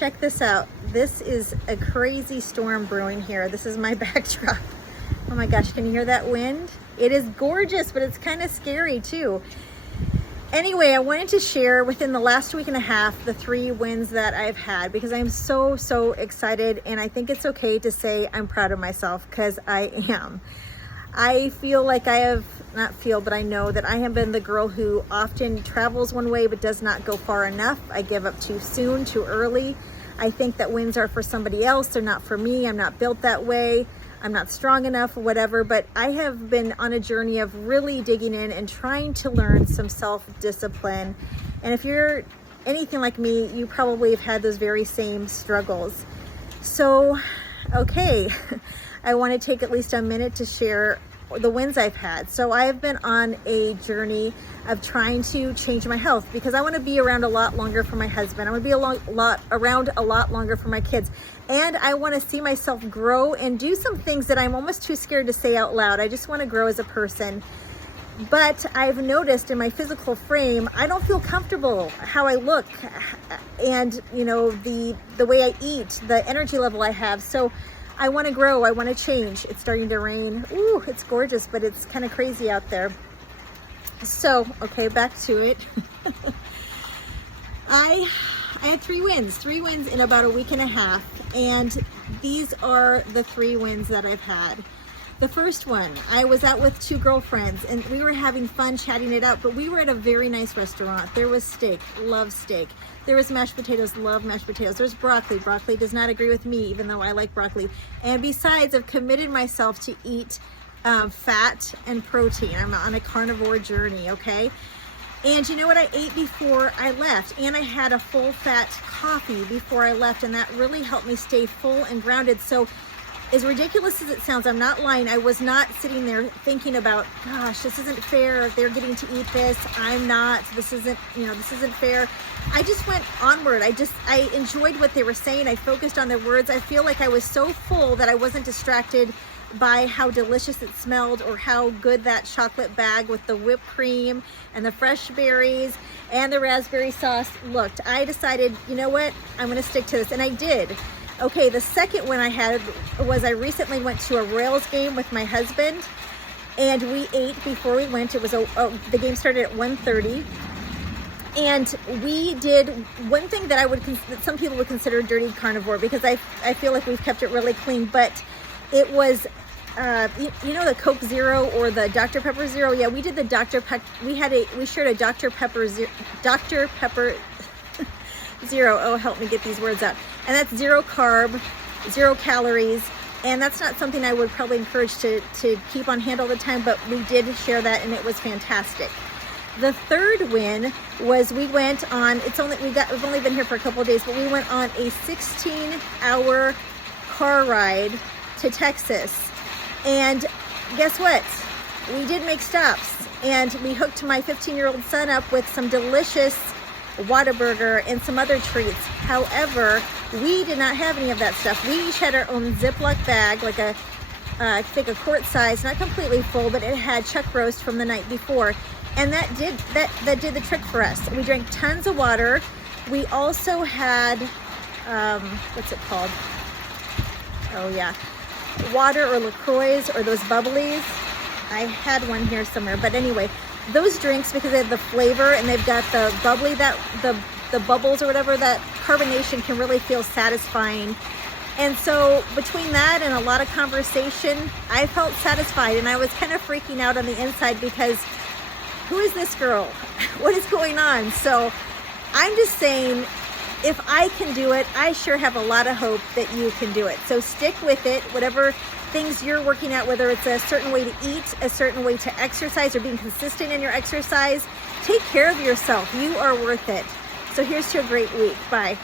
check this out. This is a crazy storm brewing here. This is my backdrop. Oh my gosh, can you hear that wind? It is gorgeous, but it's kind of scary too. Anyway, I wanted to share within the last week and a half the 3 wins that I've had, because I'm so excited, and I think it's okay to say I'm proud of myself, because I am. I feel like I have, not feel, but I know that I have been the girl who often travels one way but does not go far enough. I give up too soon, too early. I think that wins are for somebody else. They're not for me. I'm not built that way. I'm not strong enough or whatever, but I have been on a journey of really digging in and trying to learn some self-discipline. And if you're anything like me, you probably have had those very same struggles. So, okay, I want to take at least a minute to share the wins I've had. So I've been on a journey of trying to change my health, because I want to be around a lot longer for my husband. I want to be around a lot longer for my kids. And I want to see myself grow and do some things that I'm almost too scared to say out loud. I just want to grow as a person. But I've noticed in my physical frame, I don't feel comfortable how I look, and you know, the way I eat, the energy level I have. So I want to grow, I want to change. It's starting to rain. Ooh, it's gorgeous, but it's kind of crazy out there. So, okay, back to it. I had 3 wins in about a week and a half, and these are the 3 wins that I've had. The first one, I was out with 2 girlfriends, and we were having fun chatting it up, but we were at a very nice restaurant. There was steak, love steak. There was mashed potatoes, love mashed potatoes. There's broccoli. Broccoli does not agree with me, even though I like broccoli. And besides, I've committed myself to eat fat and protein. I'm on a carnivore journey, okay? And you know what I ate before I left? And I had a full fat coffee before I left, and that really helped me stay full and grounded. So as ridiculous as it sounds, I'm not lying. I was not sitting there thinking about, gosh, this isn't fair. They're getting to eat this. I'm not. This isn't, you know, this isn't fair. I just went onward. I enjoyed what they were saying. I focused on their words. I feel like I was so full that I wasn't distracted by how delicious it smelled, or how good that chocolate bag with the whipped cream and the fresh berries and the raspberry sauce looked. I decided, you know what, I'm going to stick to this, and I did. Okay, the second one I had was I recently went to a Royals game with my husband, and we ate before we went. It was the game started at 1:30, and we did one thing that that some people would consider dirty carnivore, because I feel like we've kept it really clean, but it was you know, the Coke Zero or the Dr. Pepper Zero. Yeah, we did the Dr. Pepper. We shared a Dr. Pepper Zero. Oh, help me get these words out. And that's 0 carb, 0 calories. And that's not something I would probably encourage to keep on hand all the time, but we did share that, and it was fantastic. The third win was we went on, we've only been here for a couple of days, but we went on a 16-hour car ride to Texas. And guess what? We did make stops, and we hooked my 15-year-old son up with some delicious Whataburger and some other treats. However, we did not have any of that stuff. We each had our own Ziploc bag, like I think a quart size, not completely full, but it had chuck roast from the night before. And that did the trick for us. We drank tons of water. We also had, what's it called? Oh yeah, water or LaCroix or those bubblies. I had one here somewhere, but anyway, those drinks, because they have the flavor and they've got the bubbly, that the bubbles or whatever, that carbonation can really feel satisfying. And so between that and a lot of conversation, I felt satisfied, and I was kind of freaking out on the inside, because who is this girl? What is going on? So I'm just saying, if I can do it, I sure have a lot of hope that you can do it. So stick with it, whatever things you're working at, whether it's a certain way to eat, a certain way to exercise, or being consistent in your exercise. Take care of yourself. You are worth it. So here's to a great week. Bye.